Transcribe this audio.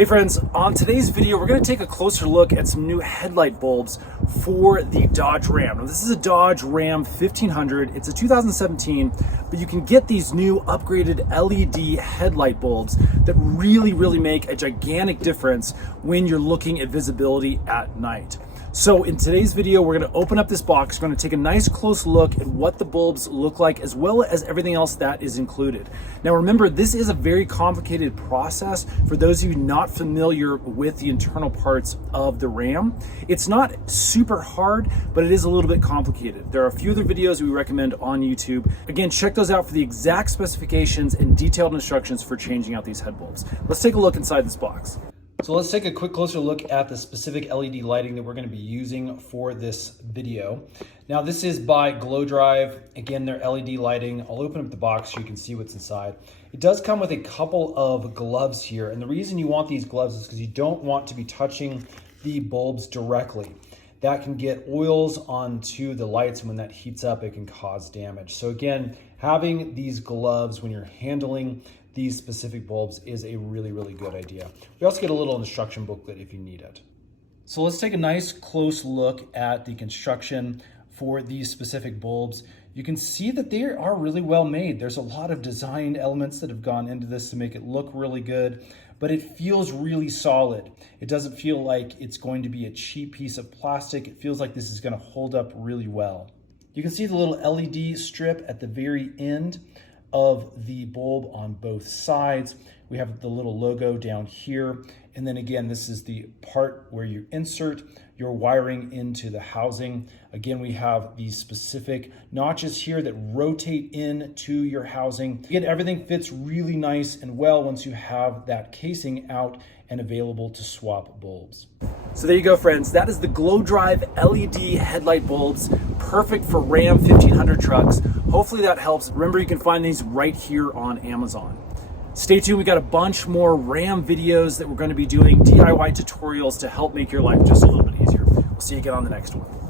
Hey friends, on today's video, we're going to take a closer look at some new headlight bulbs for the Dodge Ram. Now, this is a Dodge Ram 1500. It's a 2017, but you can get these new upgraded LED headlight bulbs that really make a gigantic difference when you're looking at visibility at night. So in today's video, we're going to open up this box. We're going to take a nice close look at what the bulbs look like, as well as everything else that is included. Now remember, this is a very complicated process for those of you not familiar with the internal parts of the Ram. It's not super hard, but it is a little bit complicated. There are a few other videos we recommend on YouTube. Again, check those out for the exact specifications and detailed instructions for changing out these head bulbs. Let's take a look inside this box. So let's take a quick closer look at the specific LED lighting that we're going to be using for this video. Now this is by GloDrv. Again, their LED lighting. I'll open up the box so you can see what's inside. It does come with a couple of gloves here, and the reason you want these gloves is because you don't want to be touching the bulbs directly. That can get oils onto the lights, and when that heats up, it can cause damage. So again, having these gloves when you're handling these specific bulbs is a really good idea. We also get a little instruction booklet if you need it. So let's take a nice close look at the construction for these specific bulbs. You can see that they are really well made. There's a lot of design elements that have gone into this to make it look really good, but it feels really solid. It doesn't feel like it's going to be a cheap piece of plastic. It feels like this is going to hold up really well. You can see the little LED strip at the very end of the bulb on both sides. We have the little logo down here. And then again, this is the part where you insert your wiring into the housing. Again, we have these specific notches here that rotate into your housing. Again, everything fits really nice and well once you have that casing out and available to swap bulbs. So there you go, friends. That is the GloDrv LED headlight bulbs, perfect for Ram 1500 trucks. Hopefully that helps. Remember, you can find these right here on Amazon. Stay tuned. We got a bunch more Ram videos that we're going to be doing, DIY tutorials to help make your life just a little bit easier. We'll see you again on the next one.